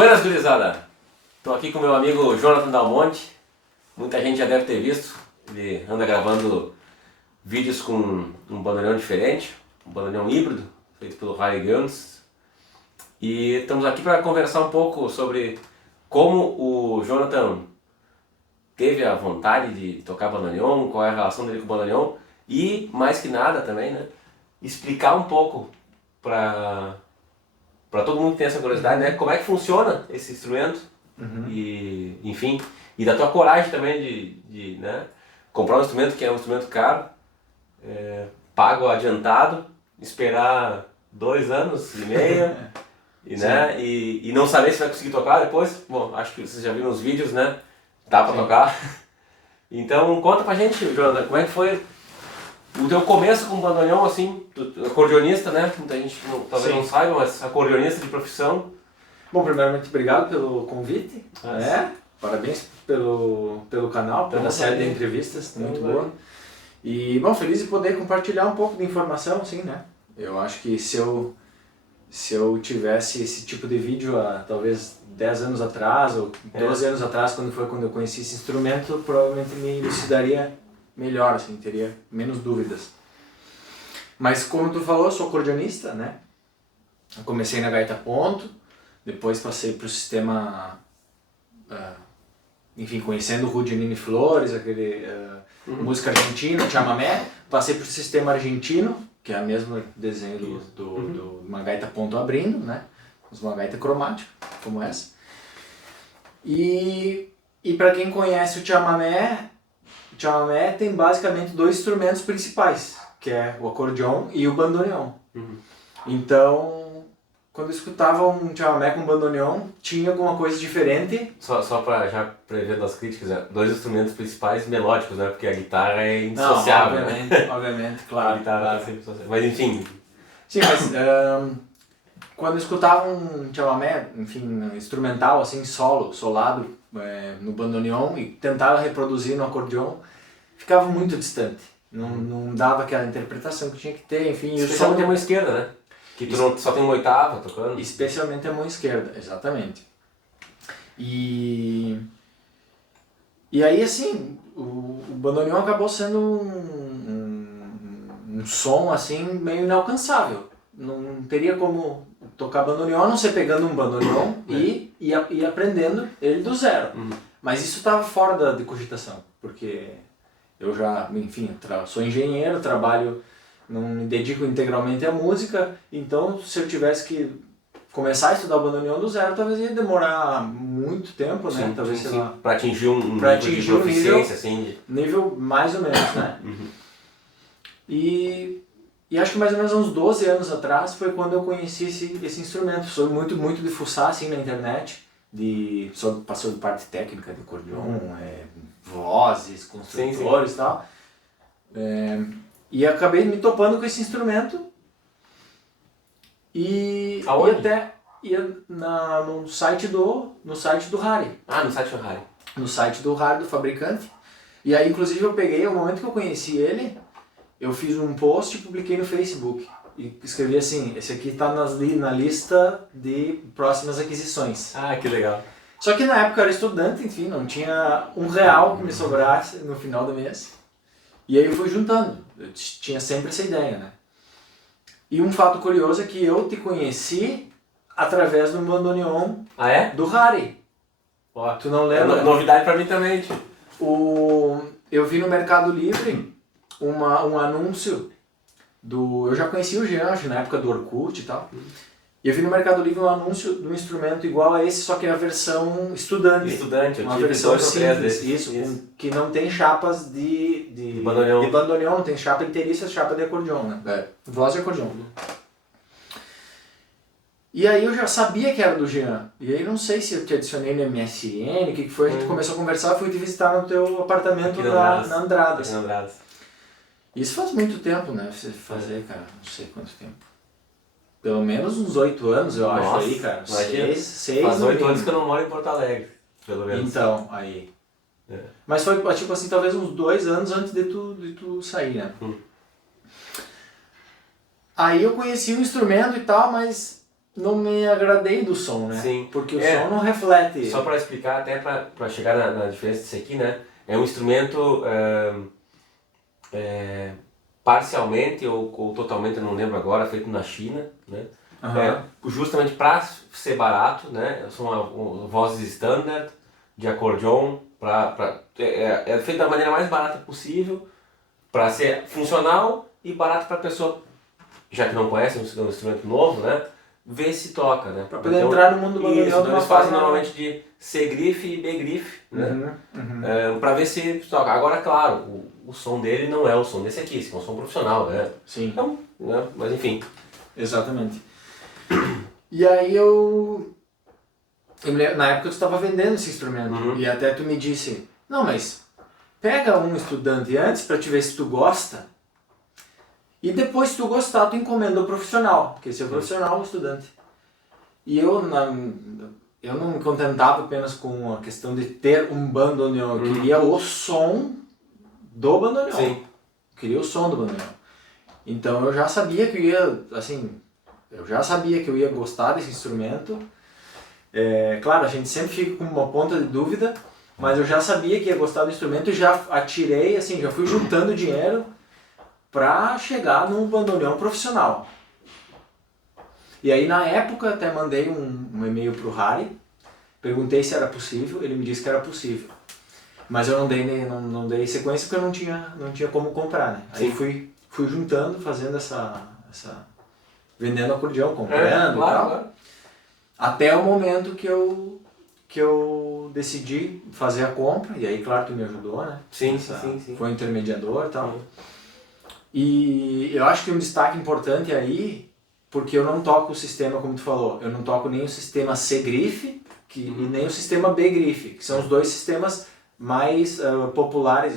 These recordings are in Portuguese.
Buenas, gurizada! Estou aqui com meu amigo Jonathan Dalmonte. Muita gente já deve ter visto. Ele anda gravando vídeos com um bandoneon diferente, um bandoneon híbrido, feito pelo Harry Guns. E estamos aqui para conversar um pouco sobre como o Jonathan teve a vontade de tocar bandoneon, qual é a relação dele com o bandoneon e, mais que nada também, né, explicar um pouco para todo mundo que tem essa curiosidade, né, como é que funciona esse instrumento e, enfim, e da tua coragem também de né, comprar um instrumento que é um instrumento caro, pago adiantado, esperar 2 anos e meio e, né, e não saber se vai conseguir tocar depois. Bom, acho que vocês já viram os vídeos, né? Dá pra tocar. Então conta pra gente, Jonathan, como é que foi o teu começo com o bandoneon, assim, acordeonista, né? Muita gente talvez não saiba, mas acordeonista de profissão. Bom, primeiramente, obrigado pelo convite. Parabéns pelo canal, pela série de entrevistas, muito boa. E, bom, feliz de poder compartilhar um pouco de informação, sim, né? Eu acho que se eu tivesse esse tipo de vídeo há talvez 10 anos atrás, ou 12 anos atrás, quando eu conheci esse instrumento, provavelmente me elucidaria melhor, assim, teria menos dúvidas. Mas como tu falou, eu sou acordeonista, né? Eu comecei na gaita ponto, depois passei para o sistema, enfim, conhecendo o Rudinini Flores, aquele música argentina, chamamé, passei para o sistema argentino, que é o mesmo desenho de uma gaita ponto abrindo, né? Uma gaita cromática, como essa. E para quem conhece o chamamé tem basicamente 2 instrumentos principais, que é o acordeon e o bandoneon. Então, quando eu escutava um chamamé com bandoneon, tinha alguma coisa diferente. Só para já prever das críticas, 2 instrumentos principais melódicos, né? Porque a guitarra é indissociável. Não, obviamente, claro. A guitarra claro. tá sempre associada. Mas enfim. Sim, mas quando eu escutava um chamamé, enfim, instrumental, assim, solado no bandoneon e tentava reproduzir no acordeon, ficava muito distante. Não dava aquela interpretação que tinha que ter, enfim. Especialmente a mão esquerda, né? Que tu só tem uma oitava tocando. Especialmente a mão esquerda, exatamente. E aí, assim, o bandoneon acabou sendo um som, assim, meio inalcançável. Não teria como tocar bandoneon, a não ser pegando um bandoneon e aprendendo ele do zero. Mas isso estava fora de cogitação, porque eu já, enfim, sou engenheiro, trabalho, não me dedico integralmente à música, então se eu tivesse que começar a estudar o bandoneon do zero, talvez ia demorar muito tempo, né? Sim, talvez, sei lá, para atingir um nível de um proficiência, assim. nível mais ou menos, né? E acho que mais ou menos uns 12 anos atrás foi quando eu conheci esse instrumento. Sou muito de fuçar assim na internet, passou de parte técnica de acordeon, vozes, construtores e tal. E acabei me topando com esse instrumento. E até ia no site do Harry. Ah, no site do Harry. No site do Harry, do fabricante. E aí, inclusive, eu peguei, o momento que eu conheci ele, eu fiz um post e publiquei no Facebook. E escrevi assim: esse aqui está na lista de próximas aquisições. Ah, que legal. Só que na época eu era estudante, enfim, não tinha R$1 que me sobrasse no final do mês. E aí eu fui juntando. Eu tinha sempre essa ideia, né? E um fato curioso é que eu te conheci através do bandoneon do Harry. Ó, tu não lembra? É novidade pra mim também, tio. Eu vi no Mercado Livre um anúncio eu já conheci o Jean na época do Orkut e tal. E eu vi no Mercado Livre um anúncio de um instrumento igual a esse, só que é a versão estudante. Eu uma tive versão 2 ou 3 simples, desses. que não tem chapas de bandoneon, não tem chapa inteiriça, chapa de acordeon, né? Voz de acordeon. E aí eu já sabia que era do Jean. E aí não sei se eu te adicionei no MSN, o que foi, a gente começou a conversar, fui te visitar no teu apartamento na Andradas. Isso faz muito tempo, né? Você fazer, cara, não sei quanto tempo. Pelo menos uns 8 anos, eu acho. Nossa, aí, cara. Imagina, 6 faz 8 anos que eu não moro em Porto Alegre, pelo menos. Então, aí. Mas foi, tipo assim, talvez uns 2 anos antes de tu sair, né? Aí eu conheci o instrumento e tal, mas não me agradei do som, né? Sim. Porque o som não reflete. Só para explicar, até para chegar na diferença disso aqui, né? É um instrumento parcialmente ou totalmente, eu não lembro agora, feito na China, né? Justamente para ser barato, né? São vozes standard de acordeon, é feito da maneira mais barata possível para ser funcional e barato para a pessoa, já que não conhece, um instrumento novo, né? Ver se toca, né? Para poder entrar no mundo do bandoneon. Então eles fazem normalmente de C grife e B grife, né? Para ver se toca. Agora, claro, o som dele não é o som desse aqui, esse é um som profissional, né? Sim. Então, né? Mas enfim. Exatamente. E aí na época tu estava vendendo esse instrumento e até tu me disse, não, mas pega um estudante antes para te ver se tu gosta e depois se tu gostar tu encomenda o profissional, porque esse é o profissional, o estudante. E eu não me contentava apenas com a questão de ter um bandoneon, eu queria o som do bandoneon. Sim. Eu queria o som do bandoneon. Então eu já sabia que eu ia gostar desse instrumento. Claro, a gente sempre fica com uma ponta de dúvida, mas eu já sabia que ia gostar do instrumento e já atirei, assim, já fui juntando dinheiro para chegar num bandoneon profissional. E aí na época até mandei um e-mail pro Harry, perguntei se era possível, ele me disse que era possível. Mas eu não dei sequência porque eu não tinha como comprar, né? Aí fui juntando, fazendo vendendo acordeão, comprando e tal. Claro. Até o momento que eu decidi fazer a compra, e aí claro tu me ajudou, né? Sim. Foi um intermediador e tal. E eu acho que um destaque importante aí, porque eu não toco o sistema, como tu falou, eu não toco nem o sistema C-grife e nem o sistema B-grife, que são os dois sistemas mais populares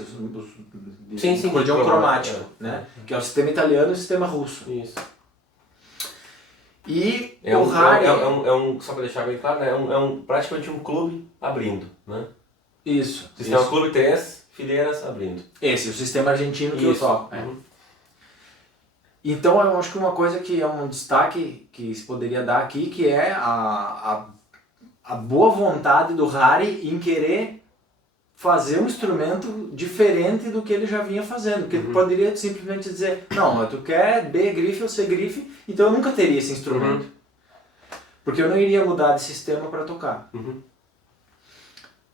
de acordeão cromático, né? Que é o sistema italiano e o sistema russo. Isso. E o Harry... só para deixar bem claro, né? Praticamente um clube abrindo, né? Isso. Sistema clube, 3 fileiras abrindo. Esse, o sistema argentino que eu toco. Então eu acho que uma coisa que é um destaque que se poderia dar aqui, que é a boa vontade do Harry em querer fazer um instrumento diferente do que ele já vinha fazendo. Porque ele poderia simplesmente dizer, não, tu quer B grife ou C grife, então eu nunca teria esse instrumento. Porque eu não iria mudar de sistema para tocar.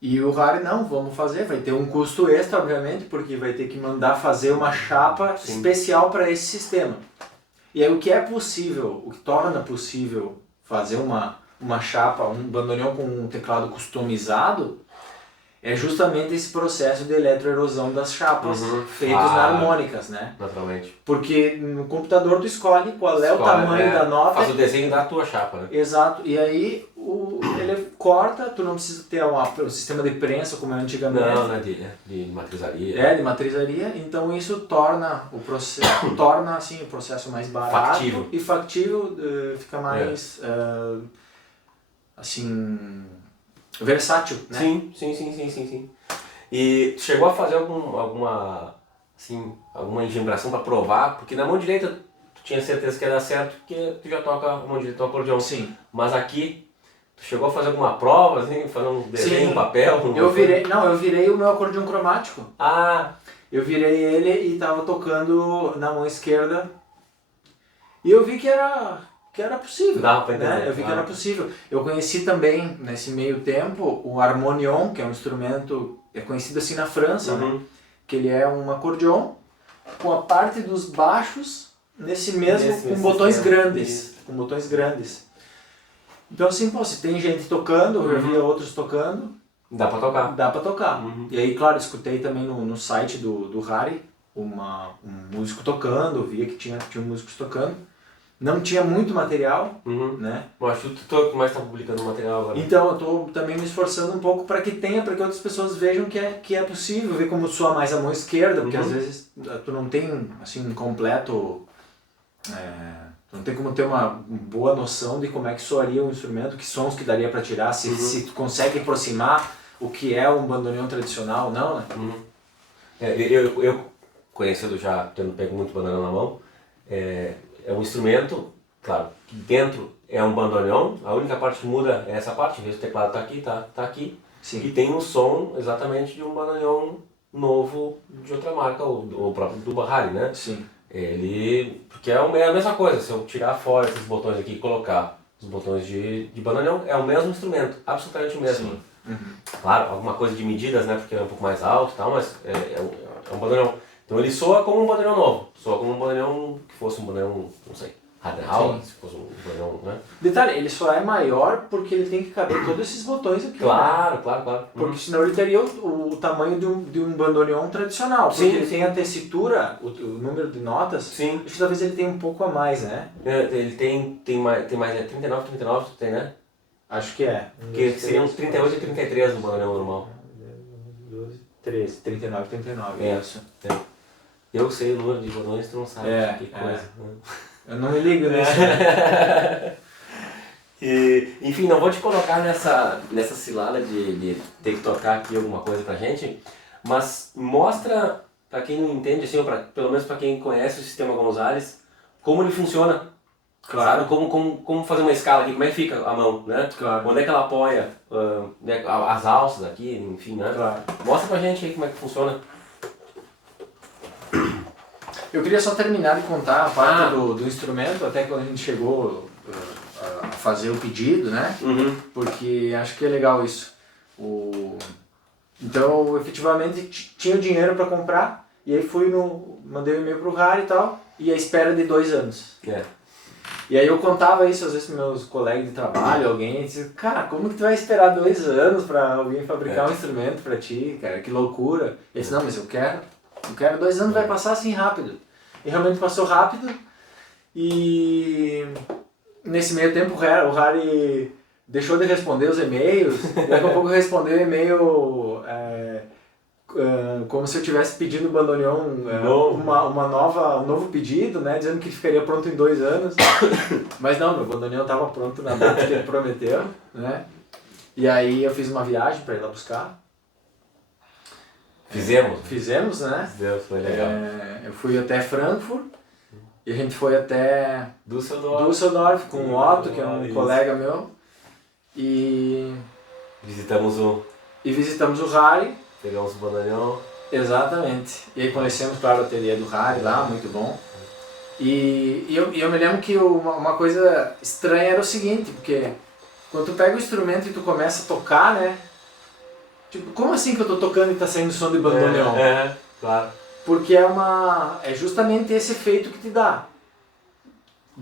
E o Harry, não, vamos fazer, vai ter um custo extra, obviamente, porque vai ter que mandar fazer uma chapa especial para esse sistema. E aí o que é possível, o que torna possível fazer uma chapa, um bandoneon com um teclado customizado, é justamente esse processo de eletroerosão das chapas feitos na harmônicas, né? Naturalmente. Porque no computador tu escolhe qual é o tamanho da nota. Faz o desenho da tua chapa, né? Exato. E aí ele corta, tu não precisa ter um sistema de prensa como é antigamente. Não, né? De matrizaria. De matrizaria. Então isso torna o processo, assim, o processo mais barato. Factível. E factível, fica mais, assim... versátil, né? Sim. E tu chegou a fazer alguma engembração para provar? Porque na mão direita tu tinha certeza que ia dar certo, porque tu já toca a mão direita do acordeão. Sim. Mas aqui, tu chegou a fazer alguma prova, assim, fazer um desenho, um papel? Eu virei o meu acordeão cromático. Eu virei ele e estava tocando na mão esquerda. E eu vi que era possível. Dá pra entender. Né? Eu vi que era possível. Eu conheci também, nesse meio tempo, o harmonion, que é um instrumento, é conhecido assim na França, né? Que ele é um acordeon com a parte dos baixos com botões grandes. Com botões grandes. Então assim, se tem gente tocando, eu já via outros tocando. Dá pra tocar. Dá pra tocar. E aí, claro, escutei também no site do Harry um músico tocando, via que tinha músicos tocando. Não tinha muito material, né? Eu acho que tu mais está publicando material agora. Então eu estou também me esforçando um pouco para que outras pessoas vejam que é possível, ver como soa mais a mão esquerda, porque às vezes tu não tem assim um completo... tu não tem como ter uma boa noção de como é que soaria um instrumento, que sons que daria para tirar, se tu consegue aproximar o que é um bandoneon tradicional ou não, né? Eu conhecendo já, tendo pego muito bandoneon na mão, é um instrumento, claro, que dentro é um bandoneon, a única parte que muda é essa parte, em vez do teclado tá aqui, tá aqui. Sim. E tem um som exatamente de um bandoneon novo de outra marca, ou próprio do Harry, né? Sim. Ele, porque é a mesma coisa, se eu tirar fora esses botões aqui e colocar os botões de bandoneon, é o mesmo instrumento, absolutamente o mesmo. Sim. Uhum. Claro, alguma coisa de medidas, né, porque é um pouco mais alto e tal, mas é um bandoneon. Então ele soa como um bandoneon novo, soa como um bandoneon que fosse um bandoneon, não sei, radial, se fosse um bandoneon, né? Detalhe, ele só é maior porque ele tem que caber todos esses botões aqui. Claro, né? claro. Porque senão ele teria o tamanho de um bandoneon tradicional. Porque Sim, ele sim. tem a tessitura, o número de notas. Sim. Acho que talvez ele tenha um pouco a mais, né? Ele tem mais, é 39, tem, né? Acho que é. Que seriam 38 e 33 no bandoneon normal. 12, 13, 39, 39, É. isso. Eu sei o número de botões, tu não sabe que coisa. Eu não me ligo nisso. E, enfim, não vou te colocar nessa cilada de ter que tocar aqui alguma coisa pra gente, mas mostra pra quem não entende, assim, ou pelo menos pra quem conhece o sistema Gonzalez, como ele funciona. Claro. Sabe? Como fazer uma escala aqui, como é que fica a mão, né? Claro. Onde é que ela apoia né, as alças aqui, enfim, né? Claro. Mostra pra gente aí como é que funciona. Eu queria só terminar de contar a parte do instrumento, até quando a gente chegou a fazer o pedido, né? Uhum. Porque acho que é legal isso. Então, eu, efetivamente, tinha o dinheiro para comprar, e aí mandei um e-mail pro Harry e tal, e a espera de 2 anos. E aí eu contava isso às vezes com meus colegas de trabalho, alguém, e disse, cara, como que tu vai esperar 2 anos para alguém fabricar um instrumento para ti, cara, que loucura. E eu disse, não, mas eu quero 2 anos vai passar assim rápido. E realmente passou rápido, e nesse meio tempo o Harry deixou de responder os e-mails, daqui a pouco respondeu o e-mail como se eu tivesse pedido o bandoneon um novo pedido, né, dizendo que ficaria pronto em 2 anos, mas não, meu bandoneon estava pronto na data que ele prometeu, né, e aí eu fiz uma viagem para ir lá buscar. Fizemos, né? Fizemos, foi legal. Eu fui até Frankfurt e a gente foi até Düsseldorf com o Otto, que é um colega meu, e visitamos o Harry. Pegamos o bandoneon. Exatamente. E aí conhecemos, claro, o ateliê do Harry lá, muito bom. E eu me lembro que uma coisa estranha era o seguinte, porque quando tu pega o instrumento e tu começa a tocar, né? Tipo, como assim que eu tô tocando e tá saindo som de bandoneon? Claro. Porque é justamente esse efeito que te dá.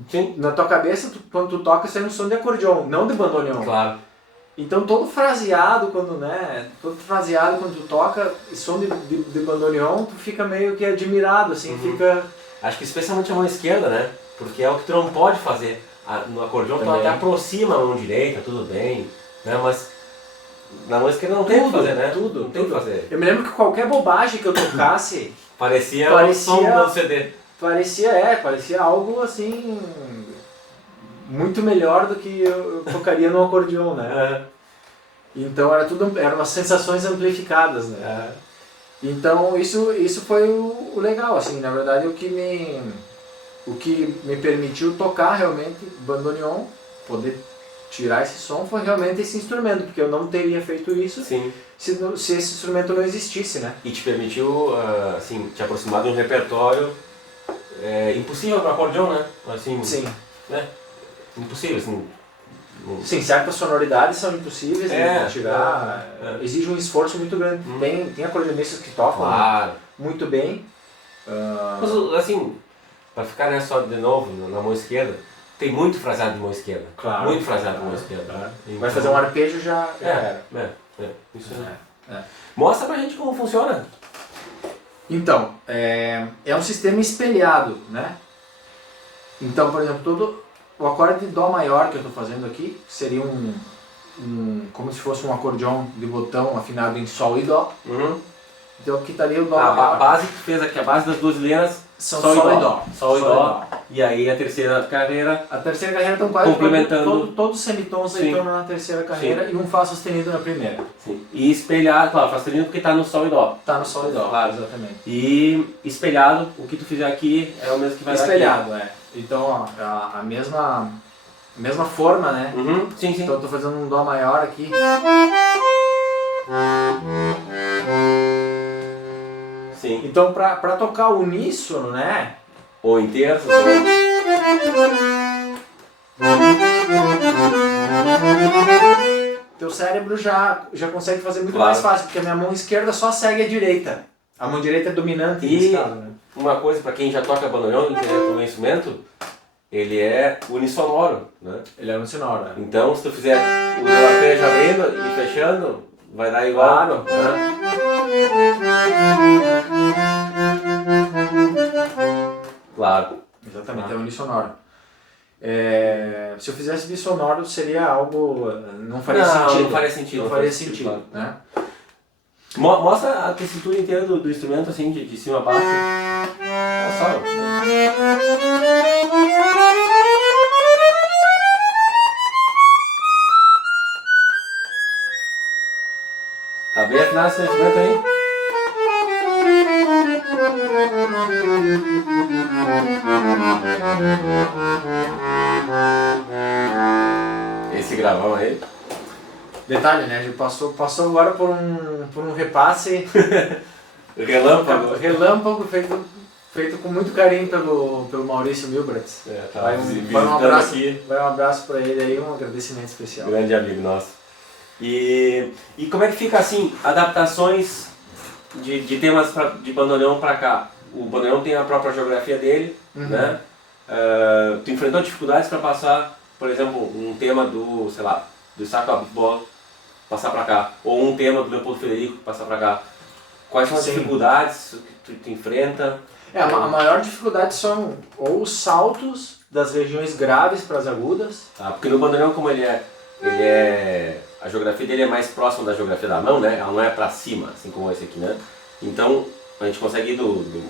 Sim. Na tua cabeça, quando tu toca, sai um som de acordeon, não de bandoneon. Claro. Então todo fraseado quando tu toca som de bandoneon, tu fica meio que admirado, assim, fica... Acho que especialmente a mão esquerda, né? Porque é o que tu não pode fazer. No acordeon tu até aproxima a mão direita, tudo bem, né? Mas na mão esquerda não tem o que fazer, né? Não tem o que fazer. Eu me lembro que qualquer bobagem que eu tocasse... parecia o som do CD. Parecia algo assim... muito melhor do que eu tocaria no acordeon, né? Então eram umas sensações amplificadas, né? Então isso foi o legal, assim, na verdade o que me permitiu tocar realmente bandoneon, poder tirar esse som, foi realmente esse instrumento, porque eu não teria feito isso se esse instrumento não existisse, né? E te permitiu, assim, te aproximar de um repertório impossível para acordeon, né? Assim, sim. Né? Impossível, assim. Sim, certas sonoridades são impossíveis de tirar, exige um esforço muito grande. Tem acordeonistas que tocam muito bem. Mas, assim, para ficar só de novo na mão esquerda, tem muito fraseado de mão esquerda. Claro. Muito fraseado de mão esquerda. Então, vai fazer um arpejo já era. Isso Mostra pra gente como funciona. Então, é um sistema espelhado, né? Então, por exemplo, o acorde de Dó maior que eu estou fazendo aqui seria como se fosse um acordeon de botão afinado em Sol e Dó. Então aqui estaria o Dó maior. A base que tu fez aqui, a base das 2 linas, são Sol e Dó. Sol e Dó. E aí a terceira carreira. A terceira carreira estão quase complementando. Todos os semitons aí estão na terceira carreira e um Fá sustenido na primeira. Sim. E espelhado, claro, Fá sustenido porque está no Sol e Dó. Está no Sol e Dó, claro. Exatamente. E espelhado, o que tu fizer aqui é o mesmo que vai dar aqui. Espelhado, Então ó, a mesma mesma forma, né? Uhum, sim, sim. Então eu tô fazendo um Dó maior aqui. Sim. Então pra tocar uníssono, né? Ou em terços, Teu cérebro já consegue fazer muito Claro. mais fácil, porque a minha mão esquerda só segue a direita. A mão direita é dominante nesse caso, né? Uma coisa para quem já toca bandoneon, entendeu o instrumento, ele é unissonoro, né? Ele é unisonoro, né? Então se tu fizer o arpejo abrindo e fechando, vai dar igual. Claro. Né? Claro. Exatamente, é unisonoro. Se eu fizesse bissonoro seria algo... Não faria sentido. Não faria sentido. Não faria sentido, claro. né? Mostra a tessitura inteira do instrumento assim, de cima a baixo. Olha só. Tá bem afinado esse instrumento aí? Esse gravão aí. Detalhe, né? A gente passou agora por um repasse Relâmpago. feito com muito carinho pelo Maurício Milbratz. Tá Vai um abraço para ele aí, um agradecimento especial. Grande amigo nosso. E como é que fica assim, adaptações de temas de bandoneon para cá? O bandoneon tem a própria geografia dele, né? Tu enfrentou dificuldades para passar, por exemplo, um tema do, sei lá, do Isaac Abitbol passar para cá, ou um tema do Leopoldo Federico passar para cá. Quais são as dificuldades que tu enfrenta? A maior dificuldade são ou os saltos das regiões graves para as agudas. Porque no bandoneon, como ele é a geografia dele é mais próxima da geografia da mão, né? Ela não é para cima, assim como esse aqui, né? Então a gente consegue ir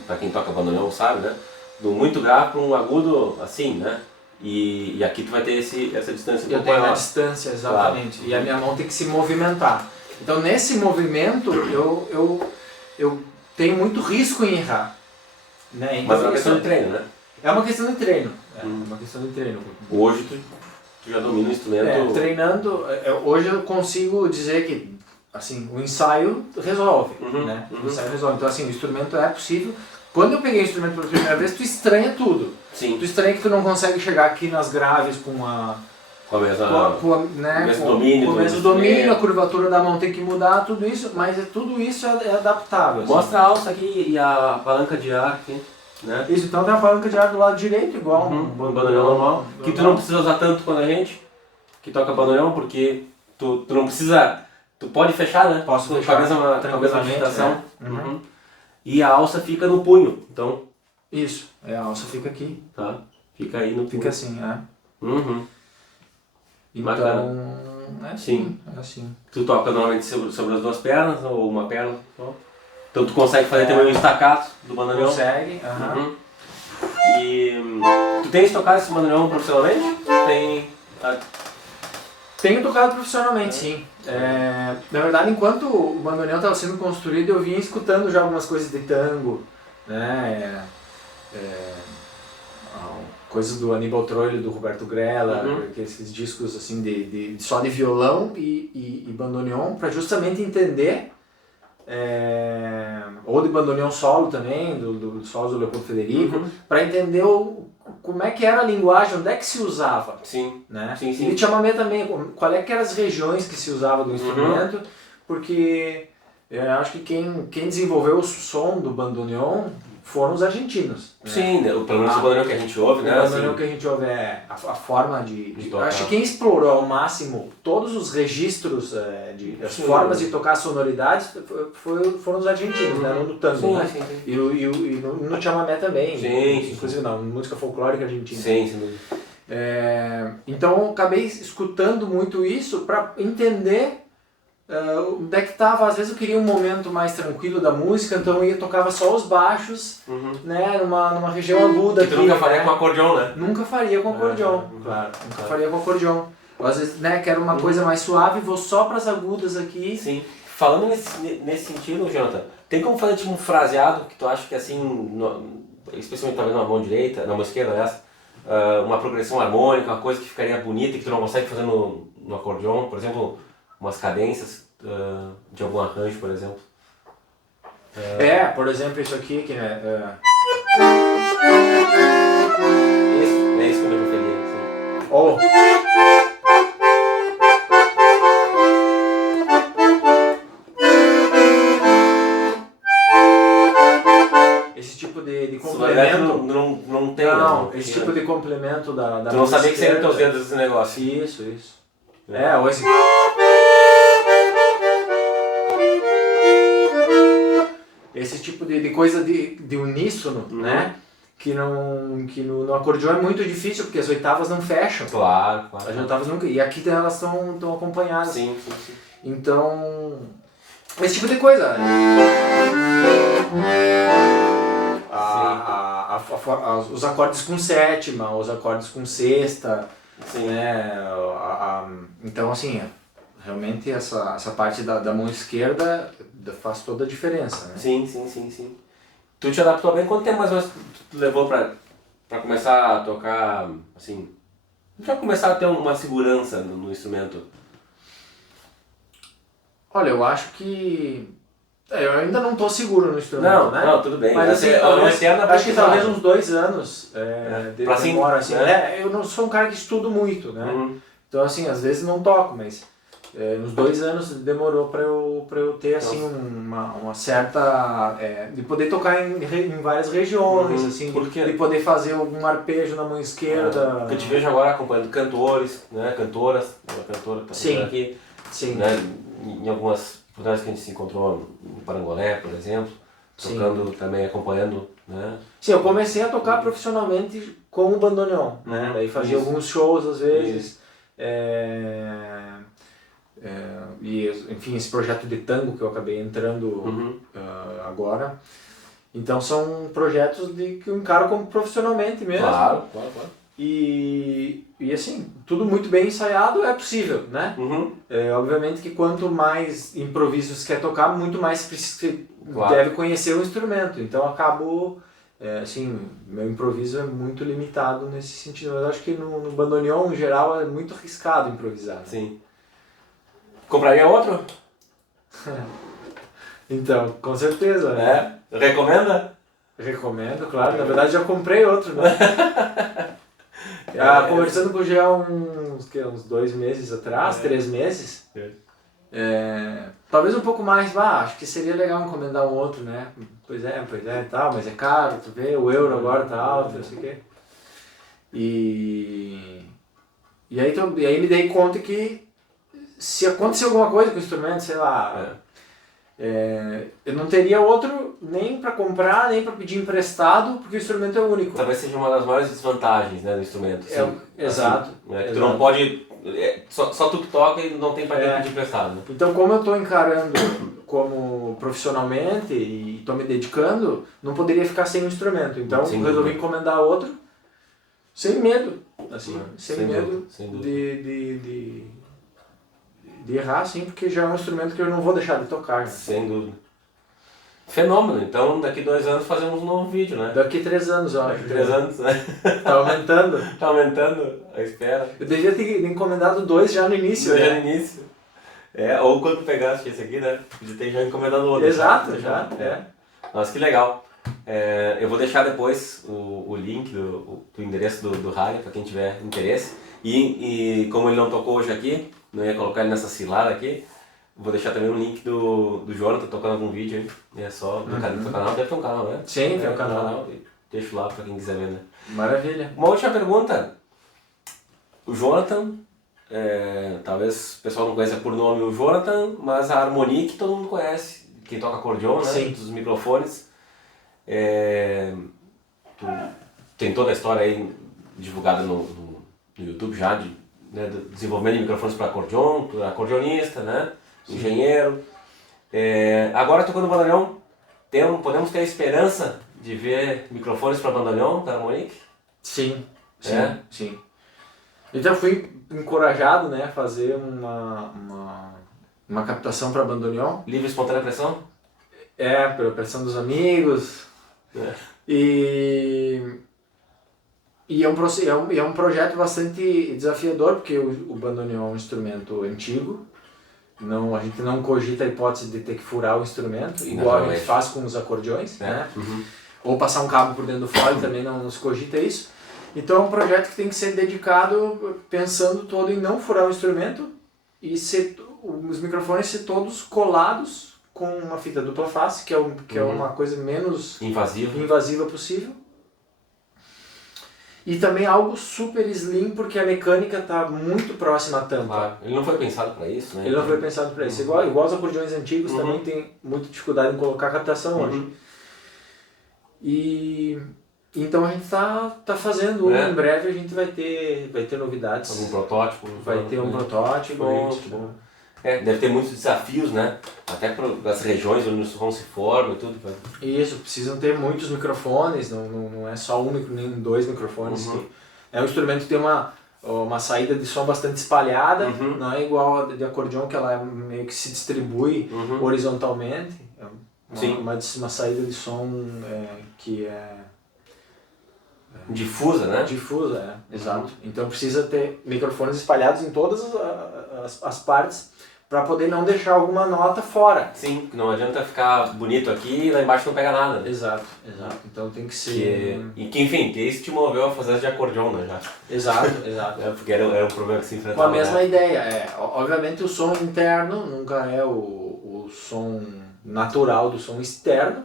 para quem toca bandoneon sabe, né? Do muito grave para um agudo assim, né? E aqui tu vai ter essa distância. Eu tenho a distância, exatamente. Claro. E a minha mão tem que se movimentar. Então nesse movimento eu tenho muito risco em errar. Né? Então, mas é uma questão de treino, né? É uma questão de treino. Uma questão de treino. Hoje tu já domina o instrumento. Treinando, hoje eu consigo dizer que assim, o ensaio resolve. Né? O ensaio resolve. Então assim, o instrumento é possível. Quando eu peguei o instrumento pela primeira vez, tu estranha tudo. Sim. Tu estranha que tu não consegue chegar aqui nas graves com a... Com o mesmo domínio, a curvatura da mão tem que mudar, tudo isso, mas tudo isso é adaptável. Assim. Mostra a alça aqui e a palanca de ar aqui, né? Isso, então tem a palanca de ar do lado direito, igual um bandoneon normal, que tu não precisa usar tanto quanto a gente, que toca bandoneon, porque tu não precisa, tu pode fechar, né? Posso fechar, talvez uma digitação. E a alça fica no punho, então... Isso, a alça fica aqui. Tá, fica aí no punho. Fica assim, Então, é assim. Tu toca normalmente sobre as duas pernas ou uma perna? Então tu consegue fazer também um staccato do bandoneon? Consegue, E tu tens tocado esse bandoneon profissionalmente? Tenho tocado profissionalmente, sim. Na verdade, enquanto o bandoneon estava sendo construído, eu vinha escutando já algumas coisas de tango, né? Coisas do Aníbal Troilo, do Roberto Grella, esses discos assim só de violão e bandoneon, para justamente entender, ou de bandoneon solo também, do solo do Leopoldo Federico, para entender como é que era a linguagem, onde é que se usava. Sim. Né? Sim. E de chamamé também, qual é que eram as regiões que se usava do instrumento, porque eu acho que quem desenvolveu o som do bandoneon foram os argentinos. Né? Sim, pelo menos o bandoneon que a gente ouve, né? O bandoneon que a gente ouve é a forma de acho que quem explorou ao máximo todos os registros, as formas de tocar sonoridades foram os argentinos, né? No tango, né? Sim. E no chamamé também. Sim. Inclusive na música folclórica argentina. Sim. Então eu acabei escutando muito isso para entender onde é que estava. Às vezes eu queria um momento mais tranquilo da música, então eu tocava só os baixos, né, numa região aguda. Que tu nunca faria com acordeon, né? Nunca faria com acordeon, claro. Nunca faria com acordeon. Às vezes, né, quero uma coisa mais suave, vou só para as agudas aqui. Sim. Falando nesse sentido, Jonathan, tem como fazer tipo um fraseado que tu acha que assim, especialmente talvez na mão direita, na mão esquerda, essa, uma progressão harmônica, uma coisa que ficaria bonita e que tu não consegue fazer no acordeon, por exemplo, umas cadências de algum arranjo, por exemplo. Por exemplo, isso aqui que Isso que eu me referia. Assim. Ou esse tipo de complemento. Não tem. Não, esse tipo de complemento da tu não sabia que seria teus esquerda. dedos esse negócio. Isso. Ou esse. Esse tipo de coisa de uníssono, né? Que no acordeão é muito difícil, porque as oitavas não fecham. Claro. As oitavas nunca. E aqui elas estão acompanhadas. Sim. Então, esse tipo de coisa. Os acordes com sétima, os acordes com sexta. Sim. Né? Então, assim, realmente essa parte da mão esquerda faz toda a diferença. Né? Sim. Tu te adaptou bem? Quanto tempo mais ou menos tu levou pra começar a tocar, assim, já começar a ter uma segurança no instrumento? Olha, eu acho que... eu ainda não estou seguro no instrumento, né? Não, tudo bem. Mas assim, acho que talvez uns 2 anos demora, assim. Eu não sou um cara que estudo muito, né? Então, assim, às vezes não toco, mas uns 2 anos demorou para eu ter, assim, uma certa... de poder tocar em várias regiões, assim, de poder fazer algum arpejo na mão esquerda. Porque eu te vejo agora acompanhando cantores, né? Cantoras, uma cantora que está aqui. Sim. Né? Em algumas oportunidades que a gente se encontrou no Parangolé, por exemplo, tocando também, acompanhando, né? Sim, eu comecei a tocar profissionalmente com o bandoneon, né? Daí fazia alguns shows às vezes. E, enfim, esse projeto de tango que eu acabei entrando agora. Então são projetos que eu encaro como profissionalmente mesmo. Claro. E assim, tudo muito bem ensaiado é possível, né? Obviamente que quanto mais improviso você quer tocar, muito mais você deve conhecer o instrumento. Então eu acabo, assim, meu improviso é muito limitado nesse sentido. Mas eu acho que no bandoneon, em geral, é muito arriscado improvisar. Sim. Compraria outro? Então, com certeza, né? Recomenda? Recomendo, claro. Na verdade, já comprei outro, né? Conversando com o Jean uns 2 meses atrás, 3 meses. Talvez um pouco mais, acho que seria legal encomendar um outro, né? Pois é, tal, mas é caro, tu vê, o euro agora tá alto, não sei o quê. E aí me dei conta que se acontecer alguma coisa com o instrumento, sei lá, eu não teria outro nem para comprar, nem para pedir emprestado, porque o instrumento é único. Talvez seja uma das maiores desvantagens, né, do instrumento. Exato. Assim, tu não pode... Só tu que toca e não tem para quem pedir emprestado. Né? Então, como eu estou encarando como profissionalmente e estou me dedicando, não poderia ficar sem o instrumento. Então, resolvi encomendar outro sem medo. Assim, sem medo de errar, sim, porque já é um instrumento que eu não vou deixar de tocar. Né? Sem dúvida. Fenômeno. Então, daqui 2 anos fazemos um novo vídeo, né? Daqui 3 anos, eu acho. Daqui 3 anos, né? Tá aumentando. Tá aumentando a espera. Eu devia ter encomendado 2 já no início, já no início. Ou quando pegasse esse aqui, né? Podia ter já encomendado outro. Exato, já. Nossa, que legal. Eu vou deixar depois o link do endereço do Harley, para quem tiver interesse. E como ele não tocou hoje aqui, não ia colocar ele nessa cilada aqui, vou deixar também um link do Jonathan tocando algum vídeo aí. É só do canal, deve ter um canal, né? Sim, tem um canal. Deixo lá para quem quiser ver, né? Maravilha. Uma última pergunta. O Jonathan, talvez o pessoal não conheça por nome o Jonathan, mas a Harmonique todo mundo conhece. Quem toca acordeon, né? Sim. Dos microfones. Tu tem toda a história aí divulgada no YouTube já, do desenvolvimento de microfones para acordeon, tu é acordeonista, né? Engenheiro. Agora tocando bandoneon, podemos ter a esperança de ver microfones para bandoneon da Harmonique? Sim. Eu já fui encorajado, né, a fazer uma captação para bandoneon. Livre e espontânea pressão? Pela pressão dos amigos. E E é um projeto bastante desafiador, porque o bandoneon é um instrumento antigo. A gente não cogita a hipótese de ter que furar o instrumento, igual a gente faz com os acordeões, né? Uhum. Ou passar um cabo por dentro do fole, também não se cogita isso. Então é um projeto que tem que ser dedicado pensando todo em não furar o instrumento e os microfones ser todos colados com uma fita dupla face, que é uma coisa menos invasiva possível. E também algo super slim, porque a mecânica está muito próxima à tampa. Claro. Ele não foi pensado para isso, né? Ele não foi pensado para isso. Igual os acordeões antigos também tem muita dificuldade em colocar captação hoje. E então a gente tá fazendo em breve a gente vai ter novidades. Algum protótipo? Vai ter um protótipo. Bom. Deve ter muitos desafios, né? Até para as regiões onde o som se forma e tudo. Isso, precisam ter muitos microfones, não é só nem 2 microfones. É um instrumento que tem uma saída de som bastante espalhada, não é igual a de acordeão, que ela meio que se distribui horizontalmente. Uma saída de som que é difusa, né? Difusa, exato. Então precisa ter microfones espalhados em todas as partes para poder não deixar alguma nota fora. Sim, não adianta ficar bonito aqui e lá embaixo não pega nada. Né? Exato. Então tem que ser... enfim, que isso te moveu a fazer de acordeão, né? Já. Exato. Porque era um problema que se enfrentava. Com a mesma ideia. Obviamente o som interno nunca é o som natural do som externo,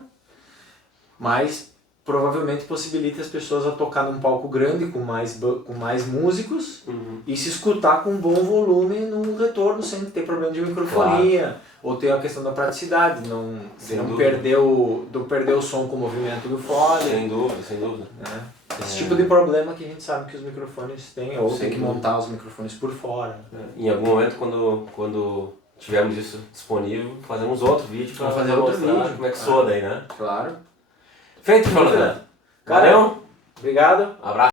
mas provavelmente possibilita as pessoas a tocar num palco grande com mais músicos e se escutar com um bom volume no retorno sem ter problema de microfonia, ou ter a questão da praticidade, não perder o som com o movimento do fole. Sem dúvida. Esse tipo de problema que a gente sabe que os microfones têm, ou tem que montar os microfones por fora. Em algum momento, quando tivermos isso disponível, fazemos outro vídeo para fazer outro vídeo. Como é que soa daí, né? Claro. Feito, Jonathan. Valeu. Obrigado. Abraço.